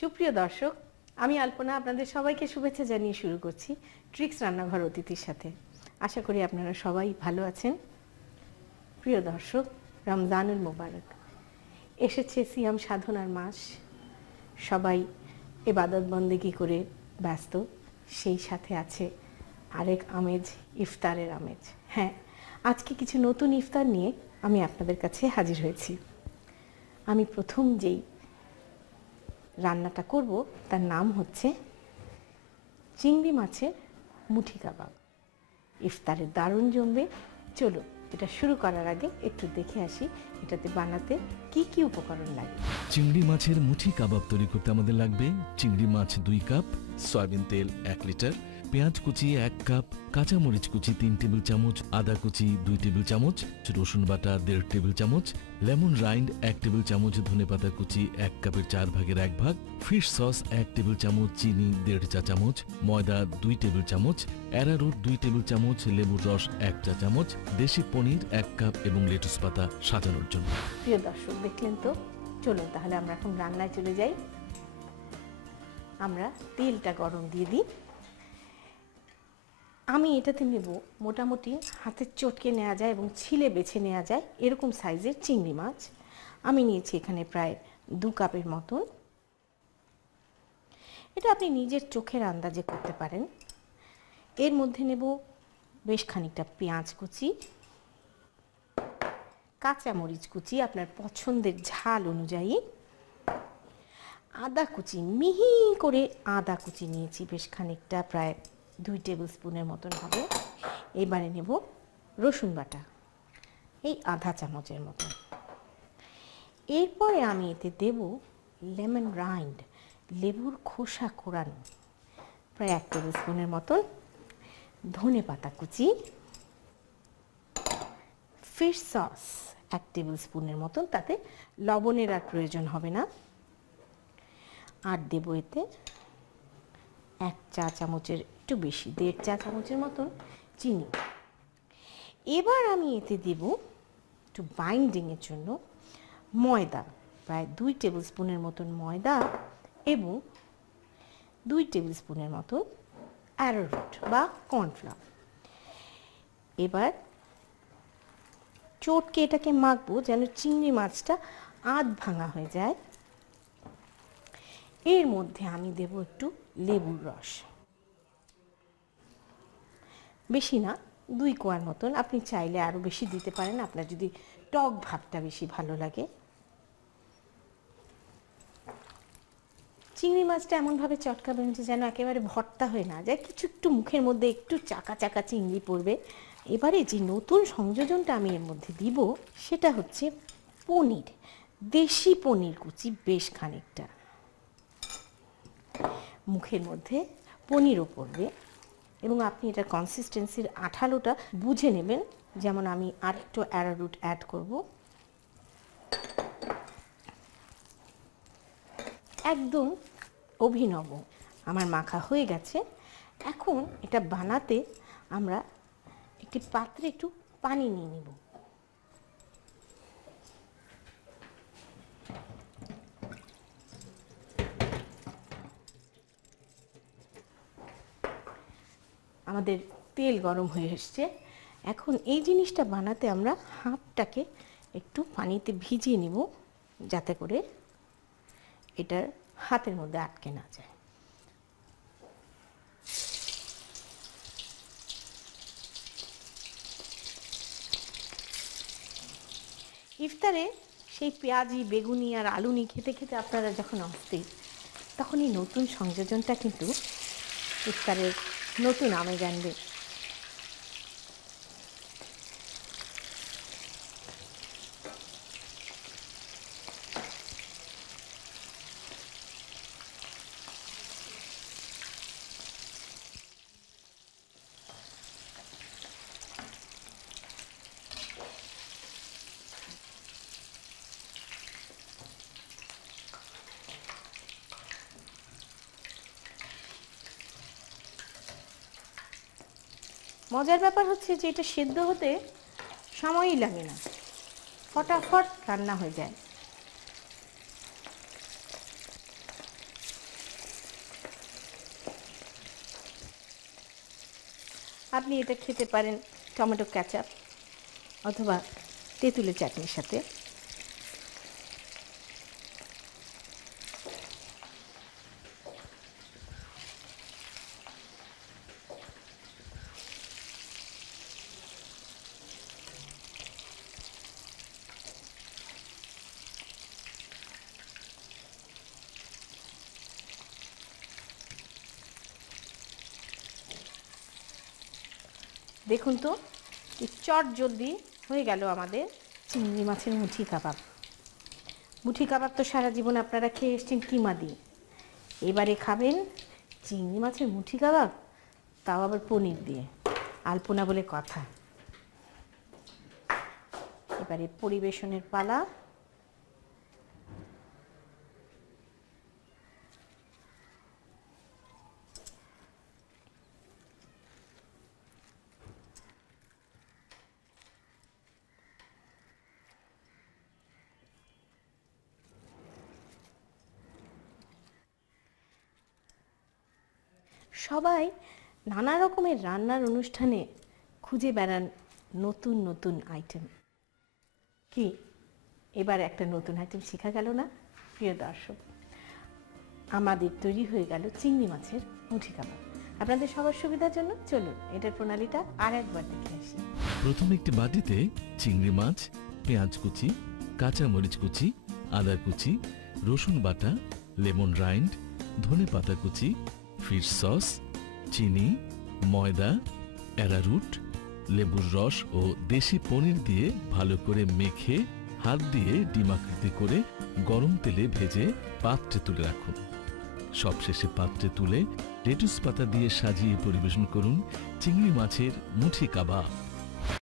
সুপ্রিয় দর্শক, আমি আলপনা আপনাদের সবাইকে শুভেচ্ছা জানিয়ে শুরু করছি ট্রিক্স রান্নাঘর অতিথির সাথে। আশা করি আপনারা সবাই ভালো আছেন। প্রিয় দর্শক, রমজানুল মোবারক এসেছে, সিয়াম সাধনার মাস। সবাই ইবাদত বন্দেগী করে ব্যস্ত, সেই সাথে আছে আরেক আমেজ, ইফতারের আমেজ। হ্যাঁ, আজকে কিছু নতুন ইফতার নিয়ে আমি আপনাদের কাছে হাজির হয়েছি। আমি প্রথম যেই রান্নাটা করব তার নাম হচ্ছে চিংড়ি মাছের মুঠি কাবাব। ইফতারে দারুণ জমবে। চলো এটা শুরু করার আগে একটু দেখে আসি এটাতে বানাতে কি কি উপকরণ লাগে। চিংড়ি মাছের মুঠি কাবাব তৈরি করতে আমাদের লাগবে চিংড়ি মাছ 2 কাপ, সয়াবিন তেল 1 লিটার, পেঁয়াজ কুচি 1 কাপ, কাঁচা মরিচ কুচি 3 টেবিল চামচ, আদা কুচি 2 টেবিল চামচ, রসুন বাটা 1.5 টেবিল চামচ, লেমন রাইন্ড 1 টেবিল চামচ, ধনেপাতা কুচি 1 কাপের 4 ভাগের 1 ভাগ, ফিশ সস 1 টেবিল চামচ, চিনি 1.5 চা চামচ, ময়দা 2 টেবিল চামচ, অ্যারারুট 2 টেবিল চামচ, লেবুর রস 1 চা চামচ, দেশি পনির 1 কাপ এবং লেটুস পাতা সাজানোর জন্য। প্রিয় দর্শক, দেখলেন তো? চলুন তাহলে আমরা এখন রান্নায় চলে যাই। আমরা তেলটা গরম দিয়ে দিই। আমি এটাতে নেব মোটামুটি হাতের চটকে নেওয়া যায় এবং ছিলে বেছে নেওয়া যায় এরকম সাইজের চিংড়ি মাছ। আমি নিয়েছি এখানে প্রায় 2 কাপের মতন। এটা আপনি নিজের চোখের আন্দাজে করতে পারেন। এর মধ্যে নেব বেশ খানিকটা পেঁয়াজ কুচি, কাঁচা মরিচ কুচি আপনার পছন্দের ঝাল অনুযায়ী, আদা কুচি, মিহি করে আদা কুচি নিয়েছি বেশ খানিকটা, প্রায় 2 টেবিল স্পুনের মতন হবে। এবারে নেব রসুন বাটা, এই আধা চামচের মতন। এরপরে আমি এতে দেব লেমন রাইন্ড, লেবুর খোসা কোরানো, প্রায় 1 টেবিল স্পুনের মতন, ধনেপাতা কুচি, ফিশ সস 1 টেবিল স্পুনের মতন, তাতে লবণের আর প্রয়োজন হবে না। আর দেব এতে 1 চা চামচের একটু বেশি, 1.5 চা চামচের মতন চিনি। এবার আমি এতে দেব একটু বাইন্ডিংয়ের জন্য ময়দা, প্রায় 2 টেবিল স্পুনের মতন ময়দা এবং 2 টেবিল স্পুনের মতন অ্যারারুট বা কর্নফ্লাওয়ার। এবার চটকে এটাকে মাখবো যেন চিংড়ি মাছটা আধ ভাঙা হয়ে যায়। এর মধ্যে আমি দেব একটু লেবুর রস, বেশি না, 2 কোয়ার মতন। আপনি চাইলে আরও বেশি দিতে পারেন আপনার যদি টক ভাবটা বেশি ভালো লাগে। চিংড়ি মাছটা এমনভাবে চটকাবেন যে যেন একেবারে ভর্তা হয়ে না যায়, কিছু একটু মুখের মধ্যে একটু চাকা চাকা চিংড়ি পড়বে। এবারে যে নতুন সংযোজনটা আমি এর মধ্যে দিব সেটা হচ্ছে পনির, দেশি পনির কুচি বেশ খানিকটা। মুখের মধ্যে পনিরও পড়বে এবং আপনি এটার কনসিস্টেন্সির আঠালোটা বুঝে নেবেন। যেমন আমি আরেকটু অ্যারারুট অ্যাড করব। একদম অভিনব আমার মাখা হয়ে গেছে। এখন এটা বানাতে আমরা একটি পাত্রে একটু পানি নিয়ে নেব। আমাদের তেল গরম হয়ে এসছে। এখন এই জিনিসটা বানাতে আমরা হাতটাকে একটু পানিতে ভিজিয়ে নিব যাতে করে এটার হাতের মধ্যে আটকে না যায়। ইফতারে সেই পেঁয়াজি, বেগুনি আর আলুনি খেতে খেতে আপনারা যখন অস্থির, তখন এই নতুন সংযোজনটা কিন্তু ইফতারের নতুন আমেজ আনবে। মজার ব্যাপার হচ্ছে যে এটা সেদ্ধ হতে সময়ই লাগে না, ফটাফট রান্না হয়ে যায়। আপনি এটা খেতে পারেন টমেটো কেচাপ অথবা তেঁতুলের চাটনির সাথে। দেখুন তো চট জলদি হয়ে গেল আমাদের চিংড়ি মাছের মুঠি কাবাব। মুঠি কাবাব তো সারা জীবন আপনারা খেয়ে এসছেন কিমা দিয়ে, এবারে খাবেন চিংড়ি মাছের মুঠি কাবাব, তাও আবার পনির দিয়ে। আলপনা বলে কথা। এবারে পরিবেশনের পালা। সবাই নানা রকমের রান্নার অনুষ্ঠানে খুঁজে বেড়ান নতুন নতুন আইটেম। কি এবার একটা নতুন আইটেম শেখা গেল না প্রিয় দর্শক? আমাদের তৈরি হয়ে গেল চিংড়ি মাছের মুঠি কাবাব। আপনাদের সবার সুবিধার জন্য চলুন এটার প্রণালীটা আর একবার দেখে আসি। প্রথমে একটি বাটিতে চিংড়ি মাছ, পেঁয়াজ কুচি, কাঁচা মরিচ কুচি, আদা কুচি, রসুন বাটা, লেমন রাইন্ড, ধনেপাতা কুচি, ফিশ সস, চিনি, ময়দা, অ্যারারুট, লেবুর রস ও দেশি পনির দিয়ে ভালো করে মেখে হাত দিয়ে ডিমাকৃতি করে গরম তেলে ভেজে পাত্রে তুলে রাখুন। সবশেষে পাত্রে তুলে লেটুস পাতা দিয়ে সাজিয়ে পরিবেশন করুন চিংড়ি মাছের মুঠি কাবাব।